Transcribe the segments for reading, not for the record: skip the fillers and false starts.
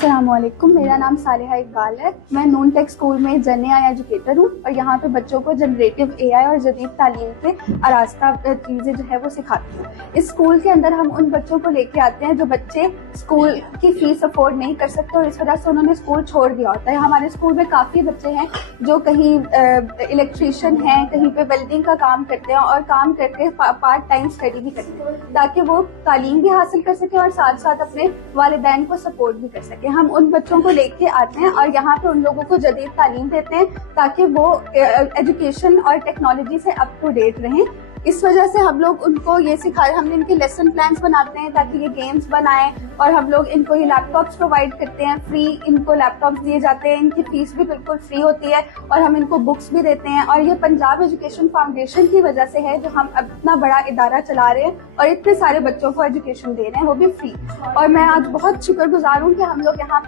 السلام علیکم، میرا نام صالحہ اقبال ہے. میں نون ٹیک اسکول میں جن اے آئی ایجوکیٹر ہوں اور یہاں پہ بچوں کو جنریٹو اے آئی اور جدید تعلیم کے آراستہ چیزیں جو ہے وہ سکھاتی ہوں. اس اسکول کے اندر ہم ان بچوں کو لے کے آتے ہیں جو بچے اسکول کی فیس افورڈ نہیں کر سکتے اور اس وجہ سے انہوں نے اسکول چھوڑ دیا ہوتا ہے. ہمارے اسکول میں کافی بچے ہیں جو کہیں الیکٹریشین ہیں، کہیں پہ ویلڈنگ کا کام کرتے ہیں اور کام کر کے پارٹ ٹائم اسٹڈی بھی کرتے ہیں تاکہ وہ تعلیم بھی حاصل کر سکیں اور ساتھ ساتھ اپنے والدین کو سپورٹ بھی کر سکیں. ہم ان بچوں کو لے کے آتے ہیں اور یہاں پہ ان لوگوں کو جدید تعلیم دیتے ہیں تاکہ وہ ایجوکیشن اور ٹیکنالوجی سے اپ ٹو ڈیٹ رہیں. اس وجہ سے ہم لوگ ان کو یہ سکھائے، ہم نے ان کے لیسن پلانس بناتے ہیں تاکہ یہ گیمز بنائیں اور ہم لوگ ان کو یہ لیپ ٹاپس پرووائڈ کرتے ہیں. فری ان کو لیپ ٹاپس دیے جاتے ہیں، ان کی فیس بھی بالکل فری ہوتی ہے اور ہم ان کو بکس بھی دیتے ہیں. اور یہ پنجاب ایجوکیشن فاؤنڈیشن کی وجہ سے ہے جو ہم اتنا بڑا ادارہ چلا رہے ہیں اور اتنے سارے بچوں کو ایجوکیشن دے رہے ہیں، وہ بھی فری. اور میں آج بہت شکر گزار ہوں کہ ہم لوگ یہاں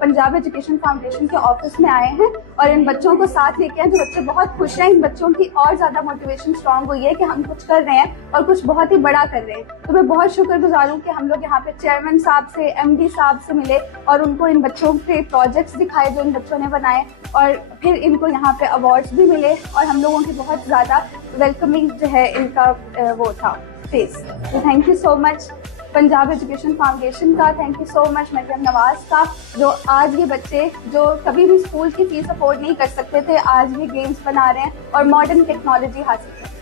پنجاب ایجوکیشن فاؤنڈیشن کے آفس میں آئے ہیں اور ان بچوں کو ساتھ لے کے آئے. جو بچے بہت خوش ہیں، ان بچوں کی اور زیادہ موٹیویشن اسٹرانگ ہوئی ہے کہ ہم کچھ کر رہے ہیں اور کچھ بہت ہی بڑا کر رہے ہیں. تو میں بہت شکر گزار ہوں کہ ہم لوگ یہاں پہ چیئرمین صاحب سے، ایم ڈی صاحب سے ملے اور ان کو ان بچوں کے پروجیکٹس دکھائے جو ان بچوں نے بنائے اور پھر ان کو یہاں پہ ایوارڈس بھی ملے اور ہم لوگوں کی بہت زیادہ ویلکمنگ جو ہے ان کا وہ تھا fees. Thank you so much Punjab education foundation کا، thank you so much Maryam Nawaz کا، جو آج یہ بچے جو کبھی بھی اسکول کی فیس افورڈ نہیں کر سکتے تھے آج بھی گیمز بنا رہے ہیں اور ماڈرن ٹیکنالوجی حاصل کر رہے ہیں.